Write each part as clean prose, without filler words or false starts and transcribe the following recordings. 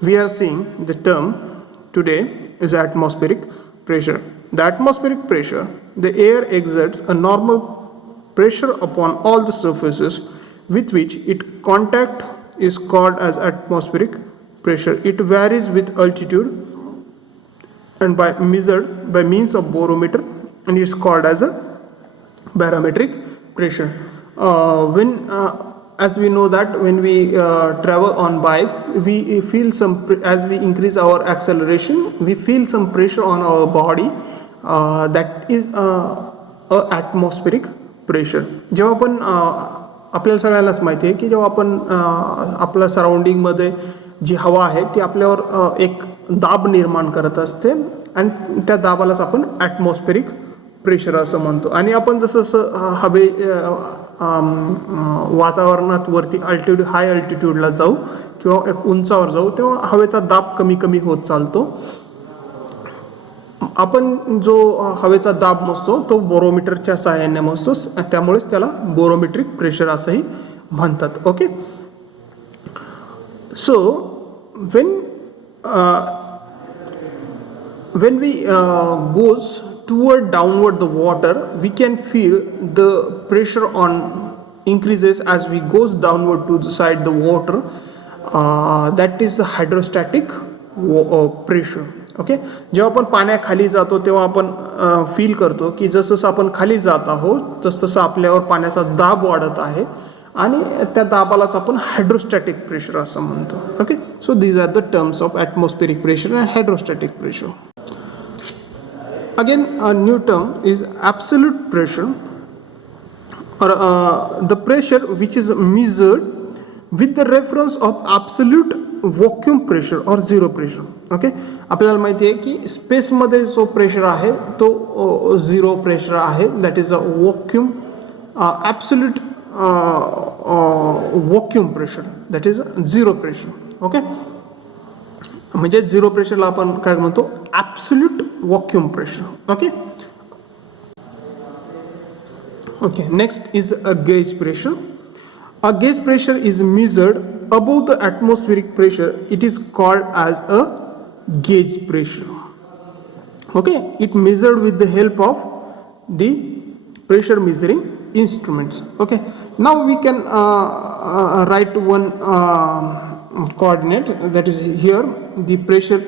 we are seeing the term today is atmospheric pressure. The atmospheric pressure, the air exerts a normal pressure upon all the surfaces with which it contact is called as atmospheric pressure. It varies with altitude and by measured by means of barometer and is called as a barometric pressure. When as we know that when we travel on bike, we feel some as we increase our acceleration, we feel some pressure on our body, that is atmospheric pressure. जेव्हा आपण आपल्याला सगळ्यांनाच माहिती आहे की जेव्हा आपण आपल्या सराउंडिंगमध्ये जी हवा आहे ती आपल्यावर एक दाब निर्माण करत असते आणि त्या दाबालाच आपण ॲटमॉस्फेरिक प्रेशर असं म्हणतो. आणि आपण जसं जसं हवे वातावरणात वरती हाय अल्टिट्यूडला जाऊ किंवा एक उंचावर जाऊ तेव्हा हवेचा दाब कमी कमी होत चालतो. आपण जो हवेचा दाब मोजतो तो बॅरोमीटरच्या सहाय्याने मोजतो, त्यामुळेच त्याला बॅरोमेट्रिक प्रेशर असंही म्हणतात. Okay, so when we goes toward downward the water, we can feel the pressure on increases as we goes downward to the side the water, that is the hydrostatic pressure. Okay, जेव्हा आपण पाण्याखाली जातो तेव्हा आपण feel करतो की जसं जसं आपण खाली जात आहोत तसं तसं आपल्यावर पाण्याचा दाब वाढत आहे आणि त्या दाबालाच आपण हायड्रोस्टॅटिक प्रेशर असं म्हणतो. Okay, so these are the terms of atmospheric pressure and hydrostatic pressure. Again a new term is absolute pressure or the pressure which is measured with the reference of absolute vacuum pressure or zero pressure. Okay, आपल्याला माहिती आहे की स्पेसमध्ये जो pressure आहे तो zero pressure आहे, that is a vacuum absolute vacuum pressure, that is zero pressure. Okay, म्हणजे zero प्रेशरला आपण काय म्हणतो, absolute vacuum pressure. Okay, okay, next is a gauge pressure. A gauge pressure is measured above the atmospheric pressure. It is called as a gauge pressure. Okay, it measured with the help of the pressure measuring instruments. Okay, now we can write one coordinate, that is here the pressure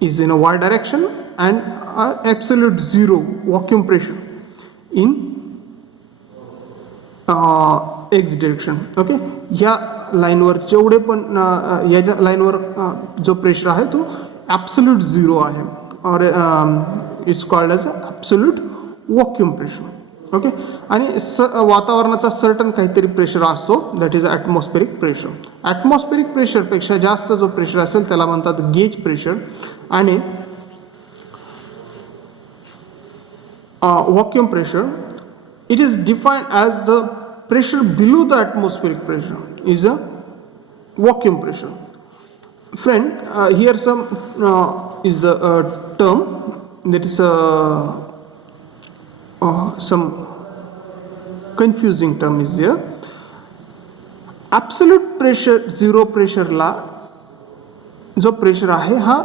is in a y direction and absolute zero vacuum pressure in x direction. Okay, ह्या लाईनवर जेवढे पण या लाईनवर जो pressure आहे तो absolute zero आहे और it's called as absolute vacuum pressure. Okay, आणि वातावरणाचा सर्टन काहीतरी प्रेशर असतो, that is atmospheric pressure. Atmospheric प्रेशरपेक्षा जास्त जो प्रेशर असेल त्याला म्हणतात गेज प्रेशर. आणि vacuum pressure, it is defined as the pressure below the atmospheric pressure is a vacuum pressure. Friend, here some is a term that is some confusing term is there. Absolute pressure zero pressure ला जो pressure आहे हा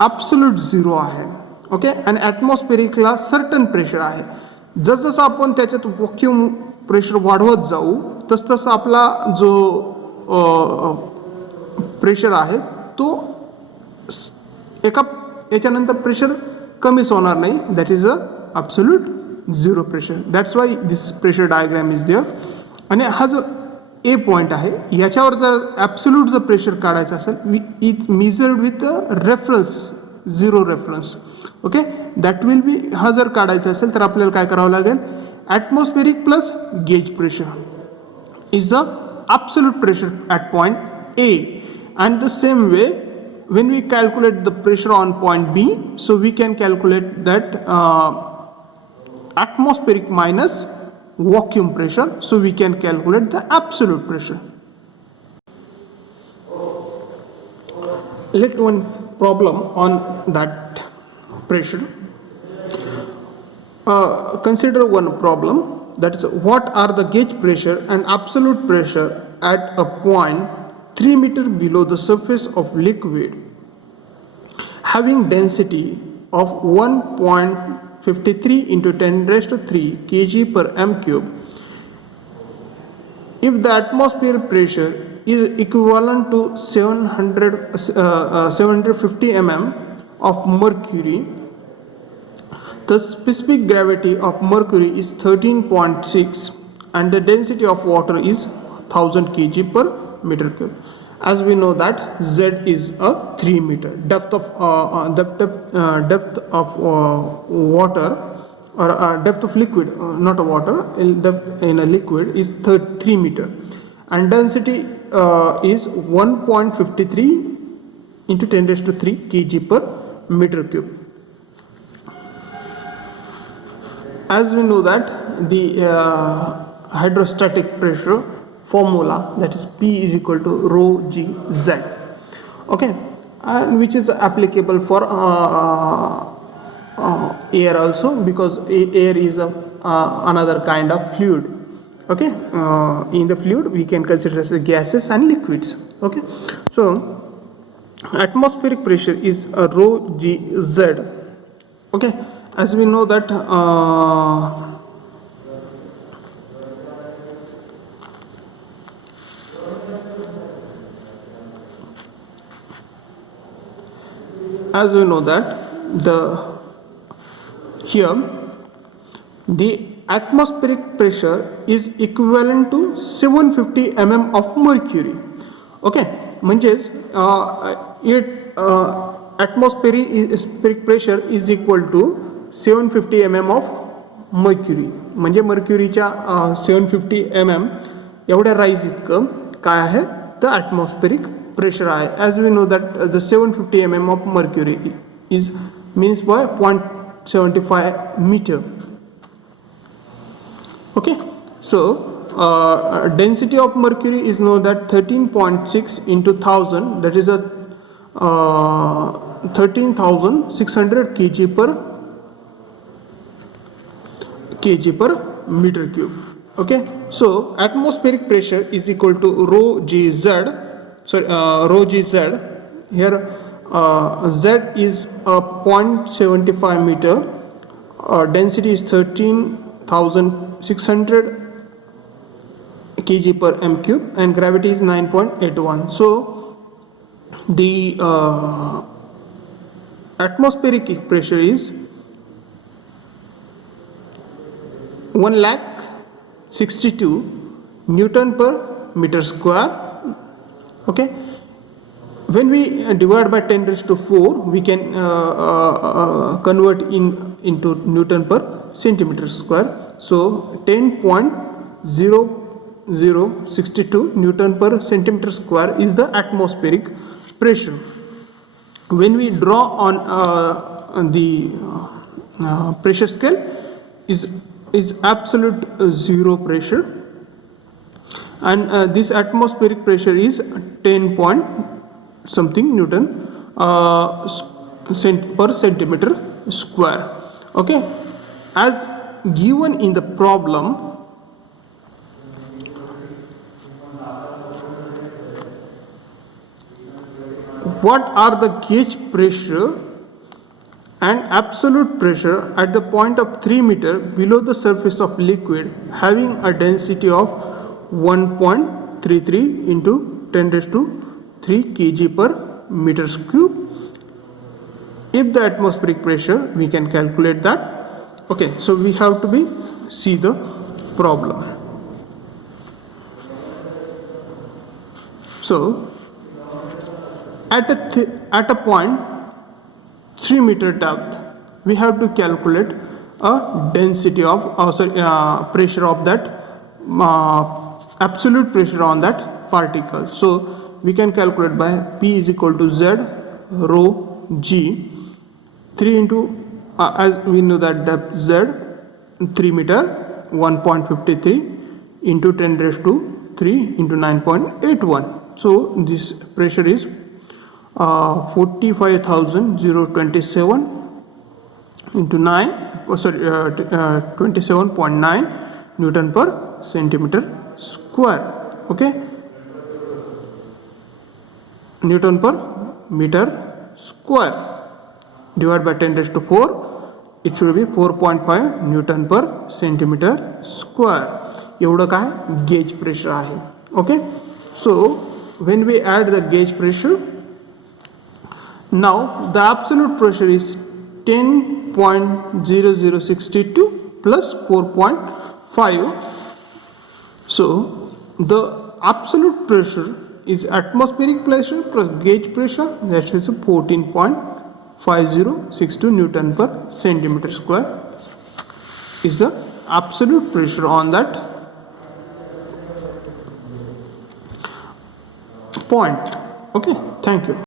absolute zero आहे. Okay, आणि ॲटमॉस्फेरिकला certain pressure आहे. जसजसं आपण त्याच्यात vacuum pressure वाढवत जाऊ तसतसं आपला जो प्रेशर आहे तो एका याच्यानंतर प्रेशर कमीच होणार नाही, that is a absolute zero pressure. That's why this pressure diagram is there. आणि हा जो ए पॉईंट आहे याच्यावर जर ॲब्सोल्यूट जर प्रेशर काढायचं असेल, it measured with reference zero reference. Okay, that will be, हा जर काढायचा असेल तर आपल्याला काय करावं लागेल, atmospheric plus gauge pressure is the absolute pressure at point A. And the same way when we calculate the pressure on point B, so we can calculate that atmospheric minus vacuum pressure, so we can calculate the absolute pressure. Let one problem on that pressure. Consider one problem, that is what are the gauge pressure and absolute pressure at a point 3 meter below the surface of liquid having density of 1.53 into 10 raised to 3 kg per m cube, if the atmospheric pressure is equivalent to 750 mm of mercury, the specific gravity of mercury is 13.6 and the density of water is 1000 kg per meter cube. As we know that Z is a 3 meter. Depth of water or depth of liquid, not a water, depth in a liquid is 3 meter, and density is 1.53 into 10 raised to 3 kg per meter cube. As we know that the hydrostatic pressure formula, that is P is equal to rho g z, okay, and which is applicable for air also, because air is another kind of fluid, okay. In the fluid we can consider as gases and liquids, okay. So atmospheric pressure is rho g z, okay. As we know that the atmospheric pressure is equivalent to 750 mm of mercury, okay. म्हणजेच atmospheric pressure is equal to 750 mm of mercury, म्हणजे मर्क्युरीच्या 750 mm एवढ्या rise इतकं काय आहे, the atmospheric pressure आहे. As we know that the 750 mm of mercury is means by 0.75 meter, okay. So density of mercury is known that 13.6 into 1000, that is a 13,600 kg per meter cube, okay. So atmospheric pressure is equal to rho g z, rho g z. Here z is 0.75 meter, density is 13,600 kg per m cube, and gravity is 9.81. So the atmospheric pressure is 1,62,000 Newton per meter square, okay. When we divide by 10 raised to 4, we can convert into Newton per centimeter square. So 10.0062 Newton per centimeter square is the atmospheric pressure. When we draw on the pressure scale, is absolute zero pressure, and this atmospheric pressure is 10 point something Newton per centimeter square, okay. As given in the problem, what are the gauge pressure and absolute pressure at the point of 3 meter below the surface of liquid having a density of 1.33 into 10 raised to 3 kg per meters cube? If the atmospheric pressure, we can calculate that, okay. So we have to see the problem. So at a point 3 meter depth, we have to calculate a density of pressure of that absolute pressure on that particle. So we can calculate by P is equal to Z rho G, 3 into as we know that depth Z 3 meter, 1.53 into 10 raised to 3 into 9.81. So this pressure is 45,027 into 27.9 Newton per centimeter square, okay. Newton per meter square. Divided by 10 raised to 4, it should be 4.5 Newton per centimeter square. एवढं काय gauge pressure आहे. Okay, so when we add the gauge pressure, now the absolute pressure is 10.0062 plus 4.5. So the absolute pressure is atmospheric pressure plus gauge pressure, that is 14.5062 Newton per centimeter square is the absolute pressure on that point. Okay, thank you.